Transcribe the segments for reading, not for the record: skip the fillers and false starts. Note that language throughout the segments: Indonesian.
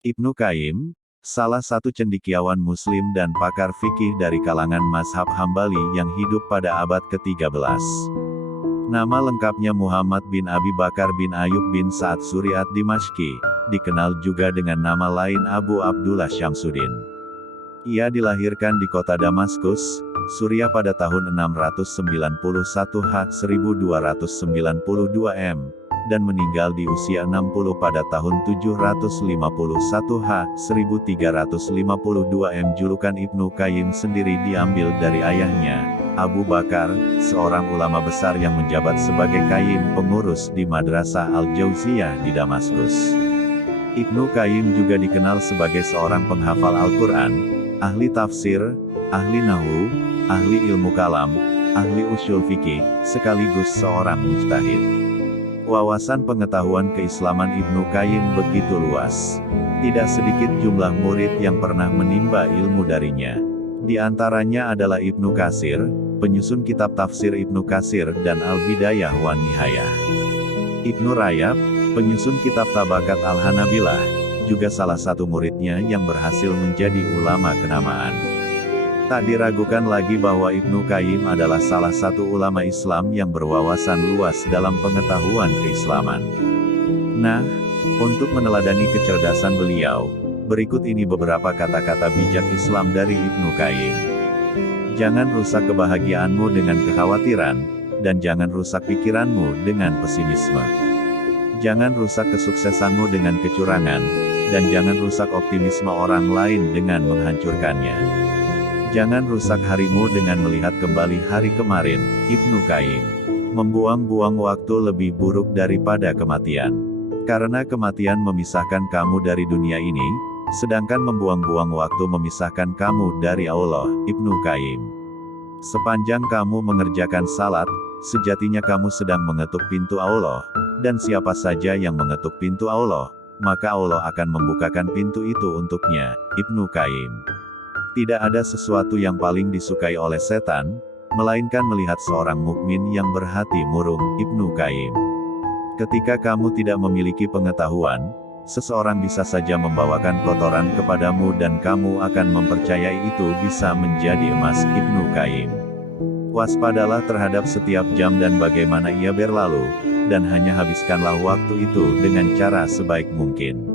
Ibnu Qayyim, salah satu cendekiawan Muslim dan pakar fikih dari kalangan mazhab Hambali yang hidup pada abad ke-13. Nama lengkapnya Muhammad bin Abi Bakar bin Ayub bin Sa'ad Suri ad-Dimashqi, dikenal juga dengan nama lain Abu Abdullah Syamsuddin. Ia dilahirkan di kota Damaskus, Suriah pada tahun 691 H. 1292 M, dan meninggal di usia 60 pada tahun 751 H. 1352 M. Julukan Ibnu Qayyim sendiri diambil dari ayahnya, Abu Bakar, seorang ulama besar yang menjabat sebagai Qayyim pengurus di Madrasah Al-Jauziyah di Damaskus. Ibnu Qayyim juga dikenal sebagai seorang penghafal Al-Quran, ahli tafsir, ahli nahwu, ahli ilmu kalam, ahli usul fikih, sekaligus seorang mujtahid. Wawasan pengetahuan keislaman Ibnu Qayyim begitu luas. Tidak sedikit jumlah murid yang pernah menimba ilmu darinya. Di antaranya adalah Ibnu Katsir, penyusun kitab tafsir Ibnu Katsir dan Al-Bidayah wan Nihayah. Ibnu Rajab, penyusun kitab Tabakat Al-Hanabilah, juga salah satu muridnya yang berhasil menjadi ulama kenamaan. Tak diragukan lagi bahwa Ibnu Qayyim adalah salah satu ulama Islam yang berwawasan luas dalam pengetahuan keislaman. Nah, untuk meneladani kecerdasan beliau, berikut ini beberapa kata-kata bijak Islam dari Ibnu Qayyim. Jangan rusak kebahagiaanmu dengan kekhawatiran, dan jangan rusak pikiranmu dengan pesimisme. Jangan rusak kesuksesanmu dengan kecurangan, dan jangan rusak optimisme orang lain dengan menghancurkannya. Jangan rusak harimu dengan melihat kembali hari kemarin. Ibnu Qayyim. Membuang-buang waktu lebih buruk daripada kematian. Karena kematian memisahkan kamu dari dunia ini, sedangkan membuang-buang waktu memisahkan kamu dari Allah. Ibnu Qayyim. Sepanjang kamu mengerjakan salat, sejatinya kamu sedang mengetuk pintu Allah, dan siapa saja yang mengetuk pintu Allah, maka Allah akan membukakan pintu itu untuknya. Ibnu Qayyim. Tidak ada sesuatu yang paling disukai oleh setan, melainkan melihat seorang mukmin yang berhati murung. Ibnu Qayyim. Ketika kamu tidak memiliki pengetahuan, seseorang bisa saja membawakan kotoran kepadamu dan kamu akan mempercayai itu bisa menjadi emas. Ibnu Qayyim. Waspadalah terhadap setiap jam dan bagaimana ia berlalu, dan hanya habiskanlah waktu itu dengan cara sebaik mungkin.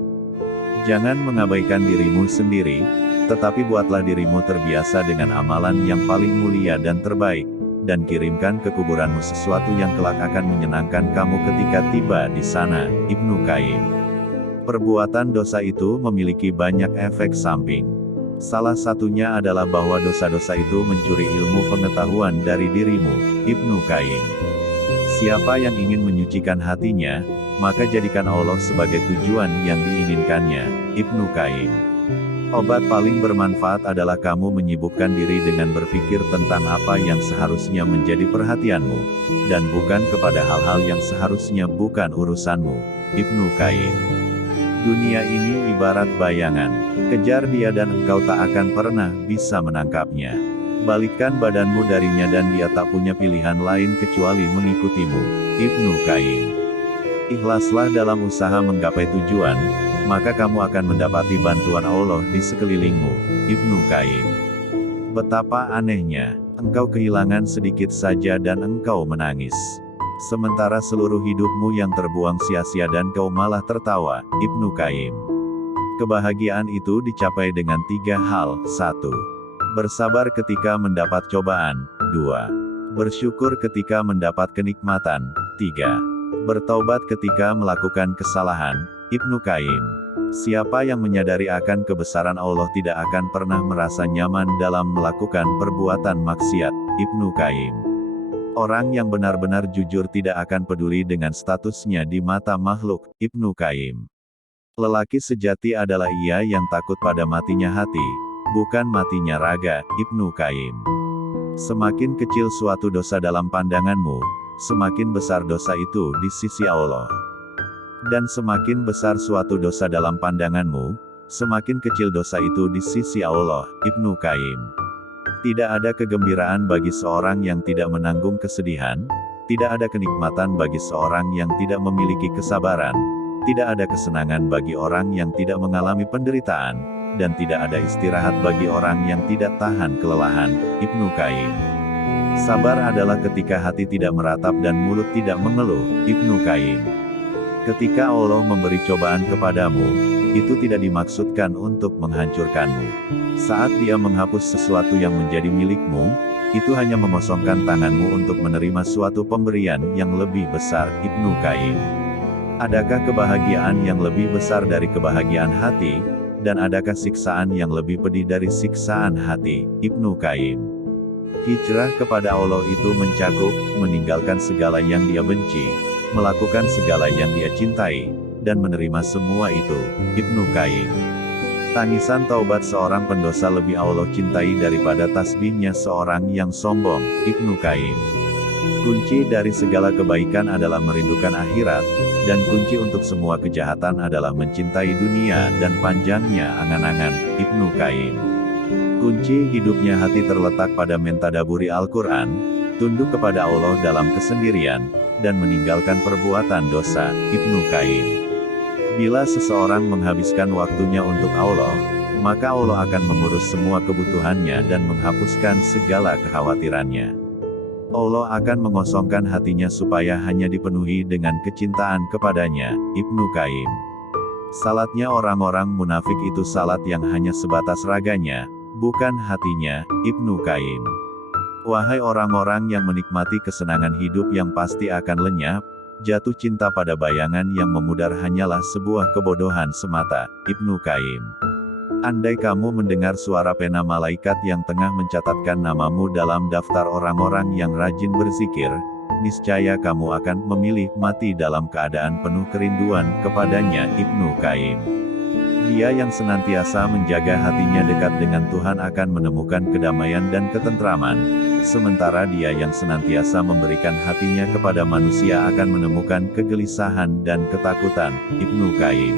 Jangan mengabaikan dirimu sendiri, tetapi buatlah dirimu terbiasa dengan amalan yang paling mulia dan terbaik, dan kirimkan ke kuburanmu sesuatu yang kelak akan menyenangkan kamu ketika tiba di sana. Ibnu Qayyim. Perbuatan dosa itu memiliki banyak efek samping. Salah satunya adalah bahwa dosa-dosa itu mencuri ilmu pengetahuan dari dirimu. Ibnu Qayyim. Siapa yang ingin menyucikan hatinya, maka jadikan Allah sebagai tujuan yang diinginkannya. Ibnu Qayyim. Obat paling bermanfaat adalah kamu menyibukkan diri dengan berpikir tentang apa yang seharusnya menjadi perhatianmu, dan bukan kepada hal-hal yang seharusnya bukan urusanmu. Ibnu Qayyim. Dunia ini ibarat bayangan. Kejar dia dan engkau tak akan pernah bisa menangkapnya. Balikkan badanmu darinya dan dia tak punya pilihan lain kecuali mengikutimu. Ibnu Qayyim. Ikhlaslah dalam usaha menggapai tujuan, maka kamu akan mendapati bantuan Allah di sekelilingmu. Ibnu Qayyim. Betapa anehnya, engkau kehilangan sedikit saja dan engkau menangis. Sementara seluruh hidupmu yang terbuang sia-sia dan kau malah tertawa. Ibnu Qayyim. Kebahagiaan itu dicapai dengan 3 hal. 1. Bersabar ketika mendapat cobaan. 2. Bersyukur ketika mendapat kenikmatan. 3. Bertaubat ketika melakukan kesalahan. Ibnu Qayyim. Siapa yang menyadari akan kebesaran Allah tidak akan pernah merasa nyaman dalam melakukan perbuatan maksiat. Ibnu Qayyim. Orang yang benar-benar jujur tidak akan peduli dengan statusnya di mata makhluk. Ibnu Qayyim. Lelaki sejati adalah ia yang takut pada matinya hati, bukan matinya raga. Ibnu Qayyim. Semakin kecil suatu dosa dalam pandanganmu, semakin besar dosa itu di sisi Allah. Dan semakin besar suatu dosa dalam pandanganmu, semakin kecil dosa itu di sisi Allah. Ibnu Qayyim. Tidak ada kegembiraan bagi seorang yang tidak menanggung kesedihan, tidak ada kenikmatan bagi seorang yang tidak memiliki kesabaran, Tidak ada kesenangan bagi orang yang tidak mengalami penderitaan, dan tidak ada istirahat bagi orang yang tidak tahan kelelahan. Ibnu Qayyim. Sabar adalah ketika hati tidak meratap dan mulut tidak mengeluh. Ibnu Qayyim. Ketika Allah memberi cobaan kepadamu, itu tidak dimaksudkan untuk menghancurkanmu. Saat Dia menghapus sesuatu yang menjadi milikmu, itu hanya mengosongkan tanganmu untuk menerima suatu pemberian yang lebih besar. Ibnu Qayyim. Adakah kebahagiaan yang lebih besar dari kebahagiaan hati, dan adakah siksaan yang lebih pedih dari siksaan hati? Ibnu Qayyim. Hijrah kepada Allah itu mencakup meninggalkan segala yang Dia benci, melakukan segala yang Dia cintai, dan menerima semua itu. Ibnu Qayyim. Tangisan taubat seorang pendosa lebih Allah cintai daripada tasbihnya seorang yang sombong. Ibnu Qayyim. Kunci dari segala kebaikan adalah merindukan akhirat, dan kunci untuk semua kejahatan adalah mencintai dunia dan panjangnya angan-angan. Ibnu Qayyim. Kunci hidupnya hati terletak pada mentadaburi Al-Quran, tunduk kepada Allah dalam kesendirian, dan meninggalkan perbuatan dosa. Ibnu Qayyim. Bila seseorang menghabiskan waktunya untuk Allah, maka Allah akan mengurus semua kebutuhannya dan menghapuskan segala kekhawatirannya. Allah akan mengosongkan hatinya supaya hanya dipenuhi dengan kecintaan kepadanya. Ibnu Qayyim. Salatnya orang-orang munafik itu salat yang hanya sebatas raganya, bukan hatinya. Ibnu Qayyim. Wahai orang-orang yang menikmati kesenangan hidup yang pasti akan lenyap, jatuh cinta pada bayangan yang memudar hanyalah sebuah kebodohan semata. Ibnu Qayyim. Andai kamu mendengar suara pena malaikat yang tengah mencatatkan namamu dalam daftar orang-orang yang rajin berzikir, niscaya kamu akan memilih mati dalam keadaan penuh kerinduan kepadanya. Ibnu Qayyim. Dia yang senantiasa menjaga hatinya dekat dengan Tuhan akan menemukan kedamaian dan ketentraman, sementara dia yang senantiasa memberikan hatinya kepada manusia akan menemukan kegelisahan dan ketakutan. Ibnu Qayyim.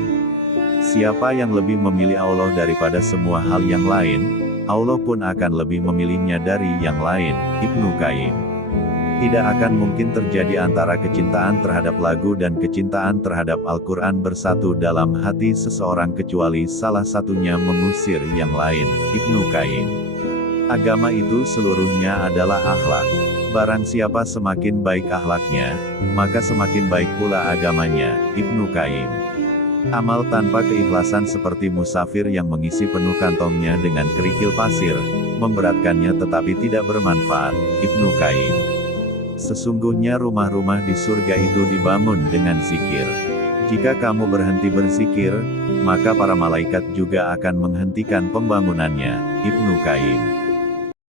Siapa yang lebih memilih Allah daripada semua hal yang lain, Allah pun akan lebih memilihnya dari yang lain. Ibnu Qayyim. Tidak akan mungkin terjadi antara kecintaan terhadap lagu dan kecintaan terhadap Al-Quran bersatu dalam hati seseorang kecuali salah satunya mengusir yang lain. Ibnu Qayyim. Agama itu seluruhnya adalah akhlak. Barang siapa semakin baik akhlaknya, maka semakin baik pula agamanya. Ibnu Qayyim. Amal tanpa keikhlasan seperti musafir yang mengisi penuh kantongnya dengan kerikil pasir, memberatkannya tetapi tidak bermanfaat. Ibnu Qayyim. Sesungguhnya rumah-rumah di surga itu dibangun dengan zikir. Jika kamu berhenti berzikir, maka para malaikat juga akan menghentikan pembangunannya. Ibnu Qayyim.